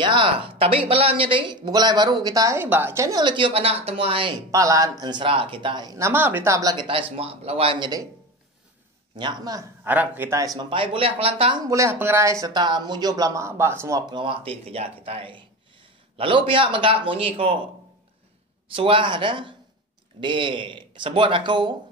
Ya, tapi malamnya deh, bukulai baru kita ba channel YouTube anak temuai palan ansra kita. Nama berita belah kita semua lawannya deh. Nyak mah, harap kita semampai boleh pelantang, boleh pengerai serta mujo belama ba semua pengawal ti kerja kita. Lalu pihak megak munyi ko suah ada di sebut aku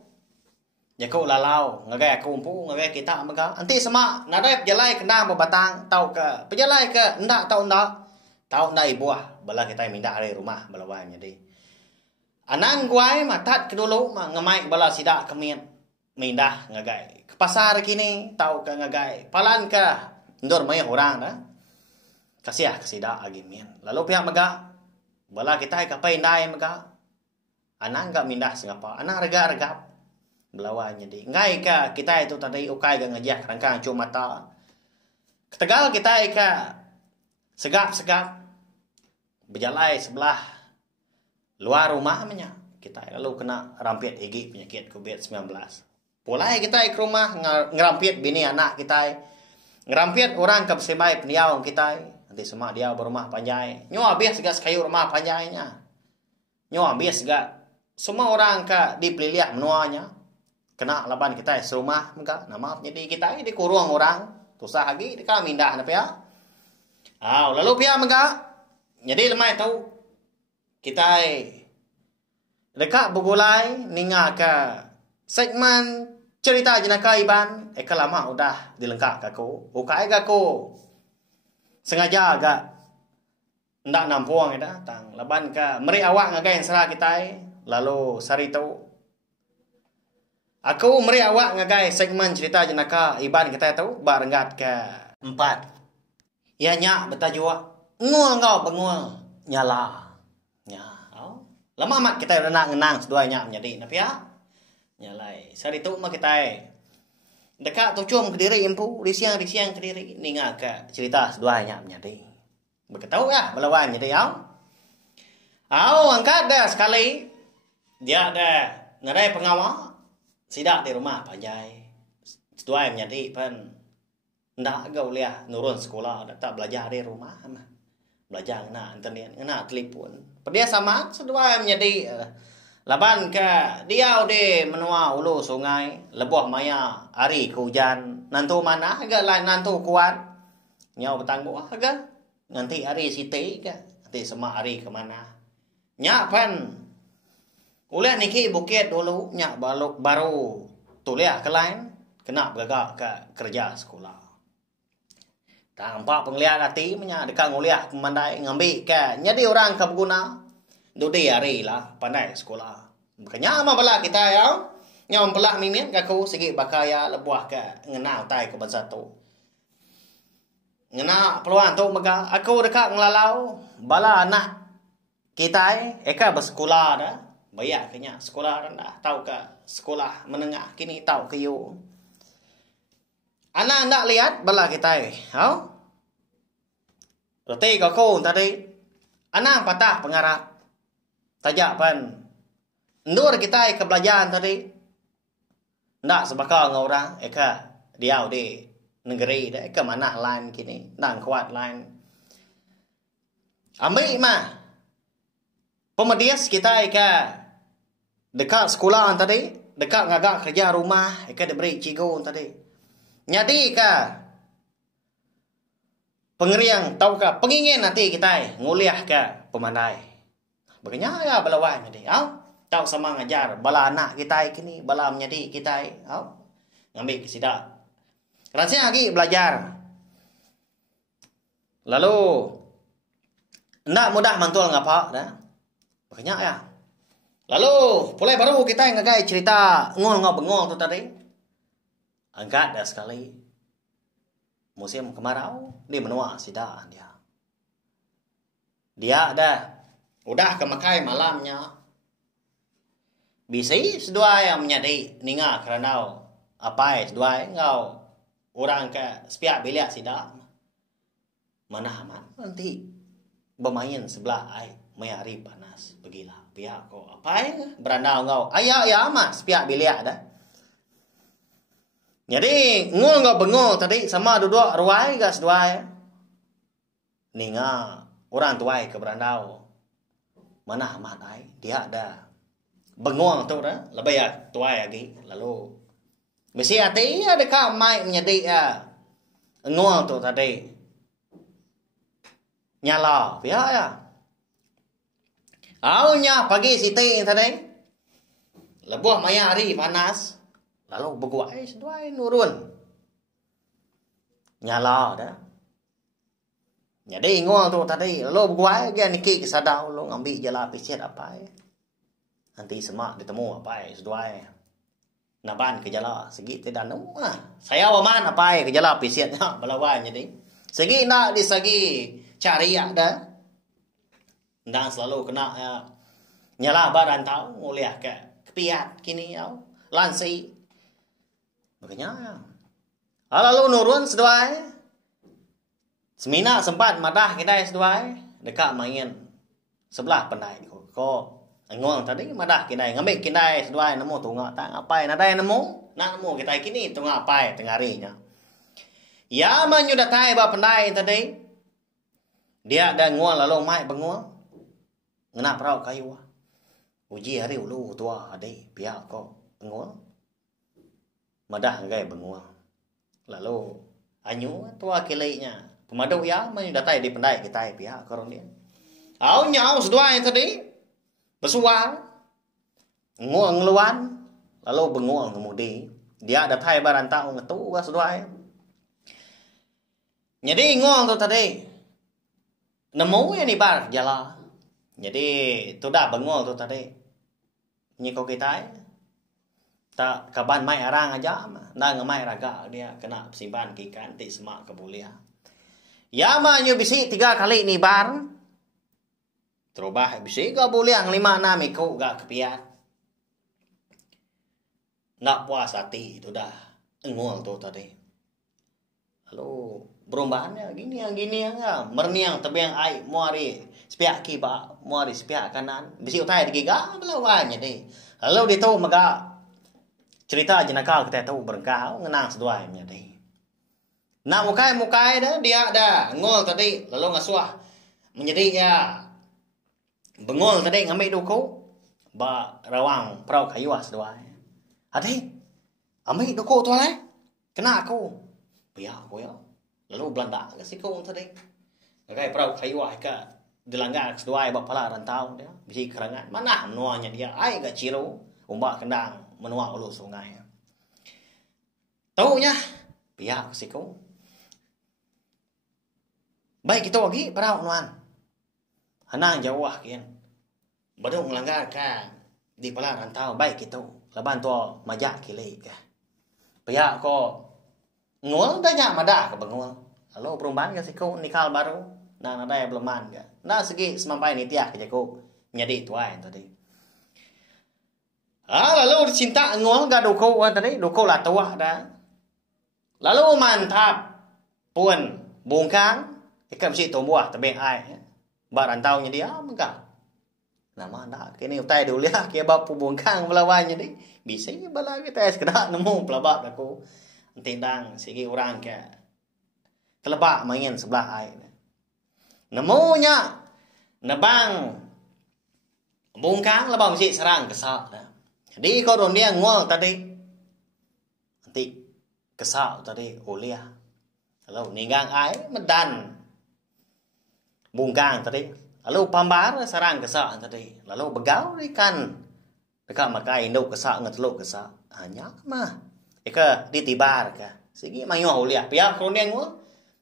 Jako lalau, ngagai aku umpu, ngagai kita megak. Nanti semak, nadai pejalai kena berbatang, tahu ke pejalai ke ndak tahu ndak ibuah, bala kita minda hari rumah balawannya deh. Anang guai matat ke dulu, ngemai bala sidak kemien, mindah ngagai. Ke pasar kini, tahu ke ngagai. Palan ke, ndur mai orang dah. Kasih kesidak lagi mien. Lalu pihak megak, bala kita ke pendai megak. Anang gak mindah singapa, anang rega-rega. Belawanya di ngai ka kita itu tadi ukai ga ngajak rangkang cuma mata ketegal kita segap berjalai sebelah luar rumah namanya kita lalu kena rampit igi penyakit COVID-19 pulai kita ke rumah ngerampit bini anak kita ngerampit orang ke semai peniau kita nanti semua dia berumah panjai nyo habis gas kayu rumah panjainya nyo habis ga semua orang ke dipilih menuanya kena laban kita serumah mereka nama jadi kita di kurung orang tusah lagi kita mindah apa ya lalu pihak mereka jadi lemai tahu kita dekat begulai ninga ke segmen cerita jenaka iban lama udah dilengkap aku ukai aku sengaja agak ndak nampuang ada tang laban ke meri awak ngagai serah kita lalu sari tahu aku meri awak ngagai segmen cerita jenaka iban kita tahu barenggat ke 4. Ya nyak betajua ngul ngau bengul nyala. Nya. Lama amat kita udah nak ngenang sedua nyak menjadi napi ya. Nyalai. Sari tu mah kita dekat tucum Kediri empu di siang Kediri ninga ke cerita sedua nyak menjadi. Berketahu ya melawan jadi ya. Angkat dah sekali. Dia ada ngerai pengawal sidak di rumah panjai setuai menjadi pen ndak gau liah nurun sekolah tak belajar di rumah mah belajar na internet na telepon pedia sama setuai menjadi laban ke dia de menua ulu sungai lebuh maya hari ke hujan nantu mana agak lain nantu kuat nyau betangguh agak nanti hari siti ke nanti semua hari ke mana nyak pen ulah niki bukit dulu nyak baru tulia ke lain kena bergagak ke kerja sekolah. Tampak penglihat hati menya dekat nguliah pemandai ngambil ke jadi orang ke berguna dudi hari lah pandai sekolah. Makanya ama bala kita ya nya mempelak mimin kaku segi bakaya lebuah ke ngena tai ke bangsa tu. Ngena peluang tu mega aku dekat ngelalau bala anak kita eka bersekolah dah bayar kenya sekolah rendah tahu ke sekolah menengah kini tahu ke you anak ndak lihat bala kita roti kau tadi anak patah pengarap tajak pan ndur kita ke belajar tadi ndak sebakal ngau orang eka dia di negeri dah eka mana lain kini ndak kuat lain ambil mah pemedias kita eka dekat sekolah tadi, dekat ngagak kerja rumah, eka diberi cigo tadi. Nyadi ka pengeriang tahu ka pengingin nanti kita nguliah ke pemandai. Baganya ya balawan jadi, tahu sama ngajar bala anak kita kini, bala menjadi kita, ngambil kesidak. Rasanya lagi belajar. Lalu ndak mudah mantul ngapa dah. Baganya ya. Lalu, mulai baru kita yang ngagai cerita ngol ngau bengol tu tadi. Angkat dah sekali. Musim kemarau, dia menua sida dia. Dia dah udah kemakai malamnya. Bisi sedua yang menjadi ninga kerana apa sedua ngau orang ke sepiak bilik sida. Mana aman nanti bermain sebelah ai mayari panas pergilah. Pihak kau apa berandau ngau ayah ya mas pihak bilik dah jadi ngul ngau bengol tadi sama duduk ruai gas dua ninga orang tuai ke berandau. Mana amat ai, dia ada bengong tu dah, lebih ya tuai lagi, lalu mesti hati ada kau mai menjadi ya, ngong tu tadi, nyala, biar ya, awalnya pagi siti tadi, lebuh maya hari panas, lalu berguai seduai nurun, nyala dah. Jadi ngong tu tadi, lalu berguai dia niki kesadau, lalu ngambil jala picit apa ya. Nanti semak ditemu apa ya, seduai. Naban ke jala, segi tidak nemu lah. Saya waman apa ya, ke jala pisiatnya, balawan jadi. Segi nak di segi cari ada. Dan selalu kena ya, nyala badan tahu, nguliah ke kepiat kini ya, lansi. Makanya ya. Lalu nurun seduai. Semina sempat madah kita seduai, dekat main sebelah pandai ko. Ngong tadi madah kinai ngambil kinai seduai nemu tunga tang apai nadai nemu nak nemu kita kini tunga apai tengarinya ya manyu datai ba pandai tadi dia ada ngong lalu mai benguang ngena prau kayu uji hari ulu tua ade pihak ko ngong madah ngai benguang lalu anyu tua kilainya pemadau ya manyu datai di pandai kita pihak koron dia au nyau seduai tadi bersuang, nguang ngeluan, lalu benguang kemudi. Dia ada thai barantau ngetu was doai. Jadi nguang tu tadi, nemu ya ni bar jala. Jadi tu dah benguang tu tadi. Ni kau kita tak kaban mai arang aja, dah ngemai raga dia kena simpan kikan ti semak kebulia. Ya ma nyu bisi 3 kali ni bar. Terubah bisa ke boleh yang 5-6 ikut gak kepiat. Nak puas hati itu dah. Engol tu tadi. Lalu berumbahannya gini ya. Merniang tebiang air. Muari sepiak kibak. Muari sepiak kanan. Bisa utai di giga. Belawannya deh. Lalu dia tahu maka cerita jenaka kita tahu berengkau. Ngenang seduanya deh. Nak mukai dah. Dia ada. Engol tadi. Lalu ngasuah. Menjadi ya. Bengol tadi ngambil duku ba rawang prau kayu asduai. Adik, ambil duku tu lah. Kena aku. Biar aku ya. Lalu Belanda ke siku tadi. Kayak prau kayu ke dilanggar asduai ba pala rantau dia. Bisi kerangan. Mana menuanya dia. Ai ke ciru. Umbak kendang menua ulu sungai. Tahu nya. Biar ke siku. Baik kita lagi prau nuan. Hanang jauh kian. Badung langgar ka di pala rantau baik itu. Laban tu majak kilai ka. Pihak ko ngul banyak madah ke bengul. Lalu perubahan ke siku nikal baru. Nah nadai beleman ka. Nah segi semampai ni tiak ke jaku. Menjadi tuai tadi. Lalu cinta ngul ga duku tadi. Duku lah tua dah. Lalu mantap pun bungkang. Ikan mesti tumbuh tebing ai. Barantau nya dia mengka. Nama dah kini utai dulu ya kia bab pubungkang belawannya ni. Bisa nya bala kita sekedar nemu pelabak aku. Tindang segi orang ke kelebak main sebelah ai. Nemunya nebang bungkang lebang mesti serang kesak dah. Jadi koron dia ngol tadi. Nanti kesak tadi uliah. Lalu ninggang ai medan bungkang tadi. Lalu pambar sarang kesak tadi. Lalu begau ikan. Dekat makai induk kesak ngeteluk kesak. Hanya mah. Ika ditibar ka. Sigi mayuh uliah. Pihak kroneng mo.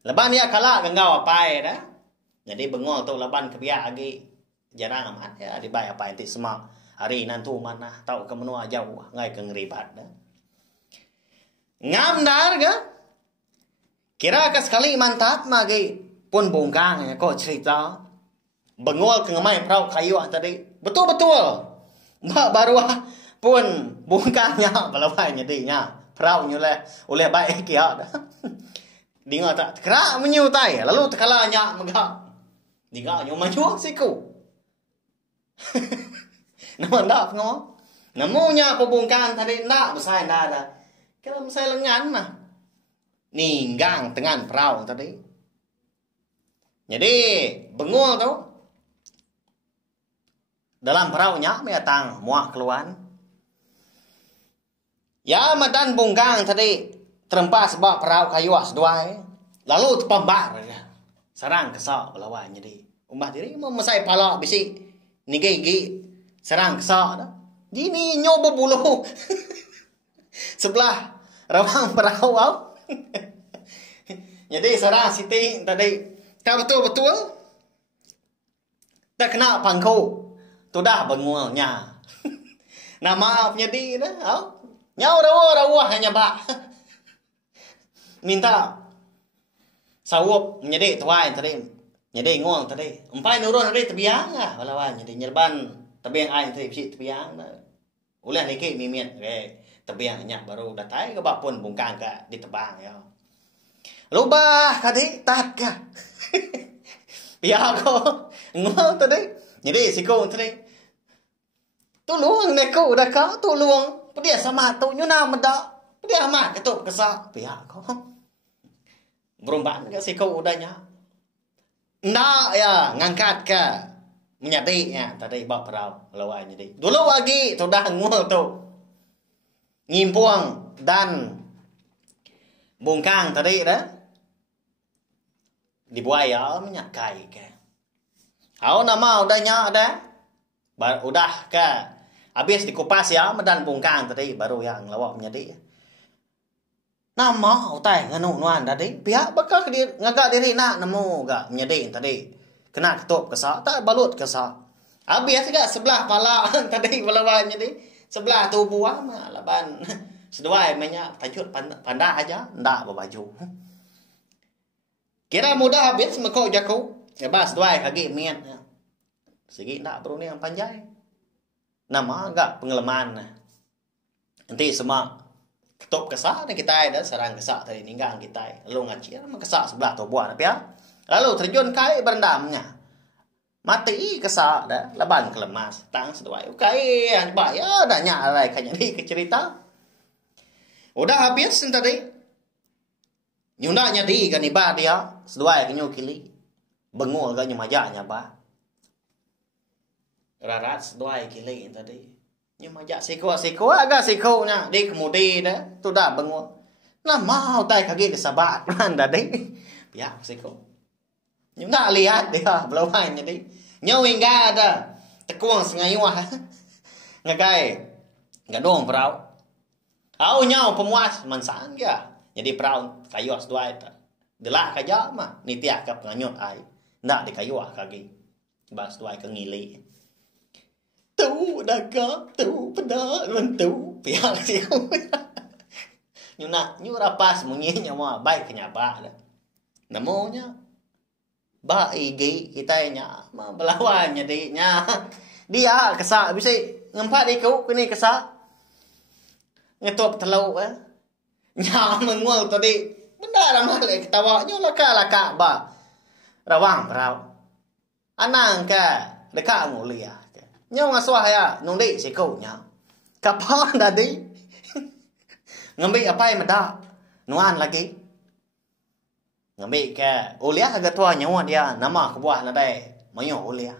Leban dia kalah genggau apa dah. Jadi bengol tu leban ke pihak lagi. Jarang amat ya. Dibayar apa nanti semak. Hari nantu mana. Tahu ke menua jauh. Ngai ke ngeribat dah. Ngam dar ka. Kira ke sekali mantap magi. Pun bungkang ya kok cerita bengol ke ngemai prau kayu tadi betul-betul mak baru pun bungkangnya balawannya dinya prau nyule oleh baik kia dah dinga tak kerak menyutai lalu tekalanya megak dinga nyu maju siku nama ndak ngo namunya pembungkang tadi ndak besar ndak ada kalau besar lengan mah ninggang dengan prau tadi Jadi bengul tu dalam peraunya datang muak keluar. Ya madan bunggang tadi terempas sebab perau kayu asduai. Lalu terpambar sarang kesak lawan jadi. Umbah diri mesai pala bisi nigi serang kesak dah. Dini nyoba bulu. Sebelah rawang perahu. Jadi sarang siti tadi tak betul-betul tak kena pangku. Tu dah bengulnya. Nah maafnya di dah. Nyau rawa hanya bak. Minta sawup menjadi tuai tadi. Jadi ngol tadi. Empai nurun tadi tebiang lah balawan. Jadi nyerban tebiang air tadi bisi tebiang dah. Ulah niki mimian tebiang nyak baru datai ke bapun bungkang ke ditebang ya. Lubah kadi tat ka. Biar ko ngol tadi. Jadi siku tadi. Tolong neko dah ka tolong. Dia sama tu nyuna meda. Dia amat ketuk kesak pihak ko. Berumban ke siku udahnya. Ndak ya ngangkat ke menyati ya tadi bab perau lawan jadi. Dulu lagi tu dah ngul tu. Ngimpuang dan bungkang tadi dah. Dibuaya menyakai ke. Au nama udahnya ada. Udah ke habis dikupas ya medan bungkang tadi baru yang lawak menjadi. Nama utai nganu nuan tadi. Pihak bakal ngagak diri nak nemu gak menjadi tadi. Kena ketuk kesak tak balut kesak. Habis juga sebelah pala tadi balawan jadi. Sebelah tubuh mah laban. Seduai banyak tajuk pandai aja ndak berbaju. Kira mudah habis mekau jaku. Sebab seduai kaki mian. Segi ndak perlu ni yang panjai. Nama agak pengalaman. Nanti semua ketuk kesak dan kita ada sarang kesak tadi ninggang kita. Lalu ngacir kesak sebelah tubuh tapi ya. Lalu terjun kai berendamnya. Mati kesak dah laban kelemas tang seduai. Kai yang ya dah nyak alai kanya di cerita. Udah habis tadi. Nyunda di kan iba dia seduai kenyu kili. Bengul kan nyumajanya ba. Rarat seduai kili tadi. Nyumajak siko agak sikonya di kemudi dah. Tu dah bengul. Nah mau tai kaki kesabat kan tadi. Biar siko. Nyunda lihat dia belawai jadi. Nyau hingga ada. Tekuang sengayuah. Ngagai. Gadong perau. Au nyau pemuas mansang ya. Jadi perau kayu seduai tak. Delak kaja mah nitia ke penganyut ai. Ndak di kayu kaki. Bas seduai ke ngili. Tu dah ka, tu pada mentu pihak siu. Nyuna rapas munyinya mah baik kenyaba dah. Namanya ba igi kitanya mah belawan jadinya. Dia kesak bisa ngempat ikut kini kesak. Ngetup telau Nya mengual tadi. Benda ramah lek ketawa nyo laka ba. Rawang perau. Anang ka dekat ngulia. Nyo ngasuah ya nundi siku nya. Kapan tadi? Ngambil apa yang meda? Nuan lagi. Ngambil ke ulia agak tua nyawa dia nama kebuah ladai. Mayo ulia.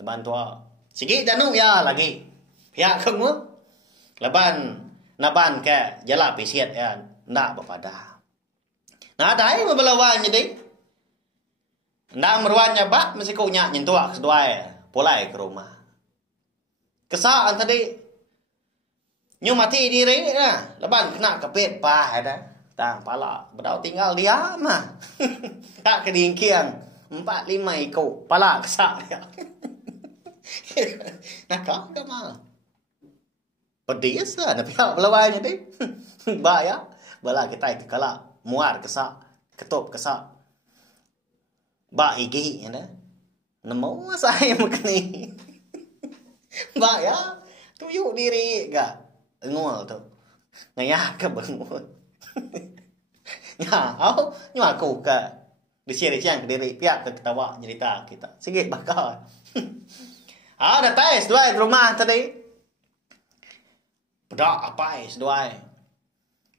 Leban tua. Sikit danu ya lagi. Pihak kamu. Leban naban ke jala pisiat ya ndak bepada. Nah dai membelawan jadi. Ndak meruannya bak mesti kau nyak nyentuak seduai pulai ke rumah. Kesaan tadi nyu mati diri ya. Leban kena kepit pah ada. Tang pala bedau tinggal dia mah. Tak kedingkiang 4-5 ikut pala kesak dia. Nah kau ke mah. Pedis lah nak pihak belawai jadi. Ba ya. Bala kita kala muar kesak, ketup kesak. Ba igi ya. Nemu saya makni. Ba ya. Tuyuk diri gak. Ngul tu. Ngaya ke bengul. Ya, au nyu aku ke di share ke diri pihak ke ketawa cerita kita. Sikit bakal. Ada tes dua di rumah tadi. Pedak apa es dua.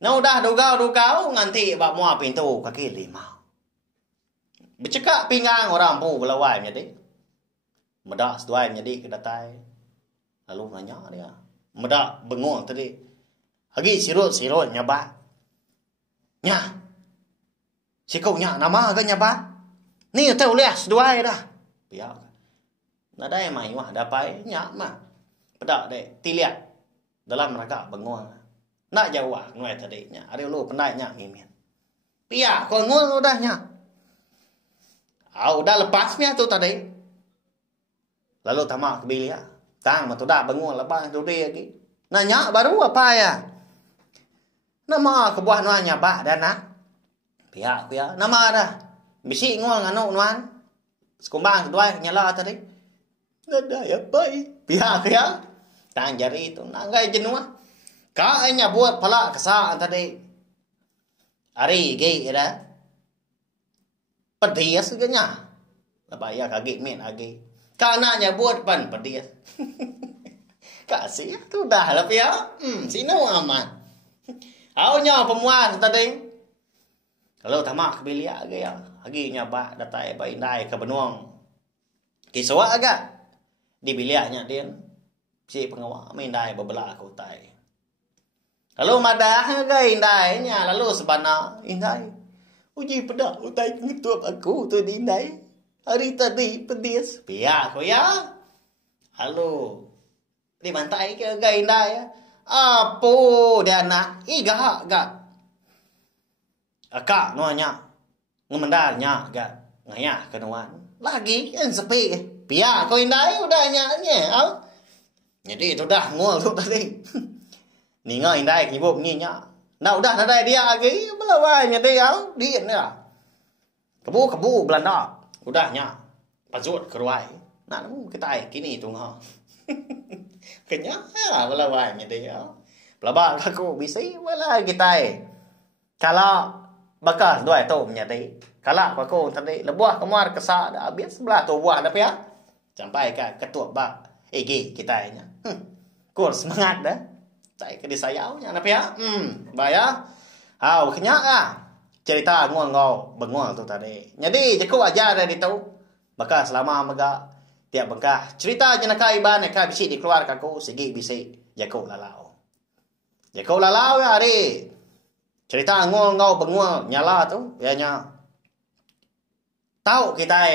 Nah udah dugau nganti bak mua pintu kaki 5. Bercakap pinggang orang pun belawai jadi. Medak seduai jadi kedatai. Lalu nanya dia. Medak bengong tadi. Lagi sirut nyabak. Nya. Si kau nya nama ke nyabak? Ni tahu lihat seduai dah. Biar. Nadai mai wah dapai nya mah. Pedak dek tiliat dalam mereka bengong. Nak jawab nuai tadi nya. Ada lu pendai nya mimin. Pia kau ngul udah nya. Udah lepasnya tu tadi. Lalu tamak kebilia. Tang mah tu dah bangun lepas tu dia lagi. Nanya baru apa ya? Nama kebuah nuan nyabak dah nak. Pihak aku ya. Nama dah. Bisi ngol nganu nuan. Sekumbang kedua nyala tadi. Nada ya baik. Pihak aku ya. Tang jari tu nanggai jenuh. Kayaknya buat pala kesaan tadi. Hari gay dah. Pedias kenya. Lepas ya kaget main lagi. Kananya buat pan pedias. Kasih tu dah lah ya. Sino aman. Aunya pemuan tadi. Kalau tamak kebilia lagi ya. Lagi nyabak datai baindai ke benuang. Kiswa agak. Di biliaknya dia. Si pengawal mindai bebelah aku tai. Kalau madah ke indainya. Lalu sebana indai. Uji pedak utai ngetuap aku tu dindai. Hari tadi pedis. Pihak aku ya. Halo. Di mantai ke gay indai ya. Apa dia nak? Iga gak. Akak nuanya. Ngemendalnya gak. Ngaya kenuan. Lagi kan sepi. Pihak aku indai udah nyanya. Jadi itu dah ngul tu tadi. Ni ngah indai kibuk ni nya. Nah udah nadai dia lagi belawainya dia dia ni lah. Kebu Belanda udahnya pazut keruai. Nah kita kini tu ngah. Kenya ya belawainya dia. Belaba aku bisa wala kita. Kalau bakas dua tu menyati. Kalau aku tadi lebuah kemar kesak dah habis sebelah tu buah dah ya. Sampai ke ketua bak EG kita nya. Kurs semangat dah. Tại cái đi sayau nya apa ya? Bayar. Kenya ah. Cerita ngol bengol tu tadi. Jadi jaku ajar dari tu. Maka selama maga tiap bengkah cerita jenaka iban ka bisi dikeluarkan aku segi bisi jaku lalau. Jaku lalau ya hari. Cerita ngol bengol nyala tu ya nya. Tahu kita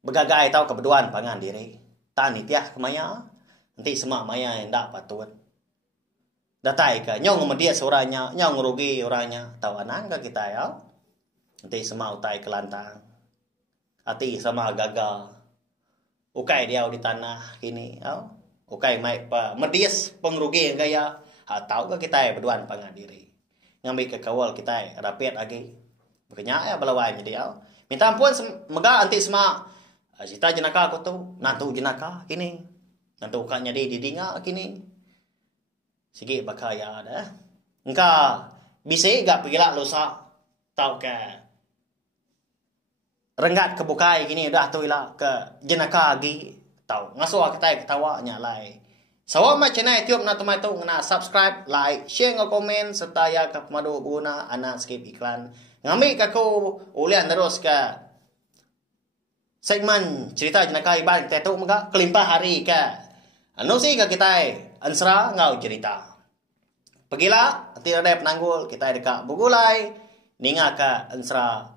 begagai tahu kebeduan pangan diri. Tani tiah kemaya. Nanti semak maya yang tak patut. Datai ka nyong media seorangnya nyong rugi orangnya tawanan ka kita ya nanti sama utai kelantang hati sama gagal ukai dia di tanah kini ya ukai mai pa medias pengrugi gaya tahu ka kita berduan pangan diri ngambil ke kawal kita rapiat lagi makanya ya belawai dia minta ampun mega anti sama cita jenaka aku tu nantu jenaka kini nantu ukanya di didinga kini sige bakaya dah. Engka bisa gak pigila losa tau ke renggat kebukai gini dah tu ila ke jenaka lagi tau ngaso kita ketawa nyalai. Sawa ma channel YouTube na tumay tu ngana subscribe, like, share ngo komen serta ya ka pemadu guna ana skip iklan. Ngami ka ko ulian terus ke segmen cerita jenaka iban kita tu mga kelimpah hari ke anu sih ka kita ansra ngau cerita. Pergilah, nanti ada penanggul, kita dekat Bugulai, ninga ka ansra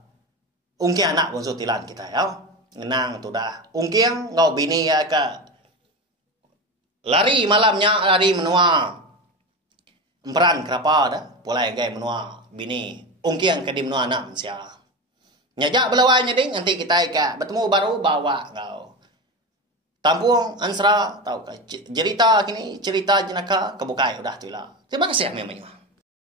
ungki anak bonsu tilan kita ya. Ngenang tu dah. Ungkiang ngau bini ya ka lari malamnya lari menua. Emperan kerapa dah, pulai gay menua bini. Ungkiang ke di menua anak sia. Nyajak belawainya ding, nanti kita ka bertemu baru bawa ngau. Tampung ansra tahu ka cerita kini cerita jenaka kebukai udah tu lah. Terima kasih memang.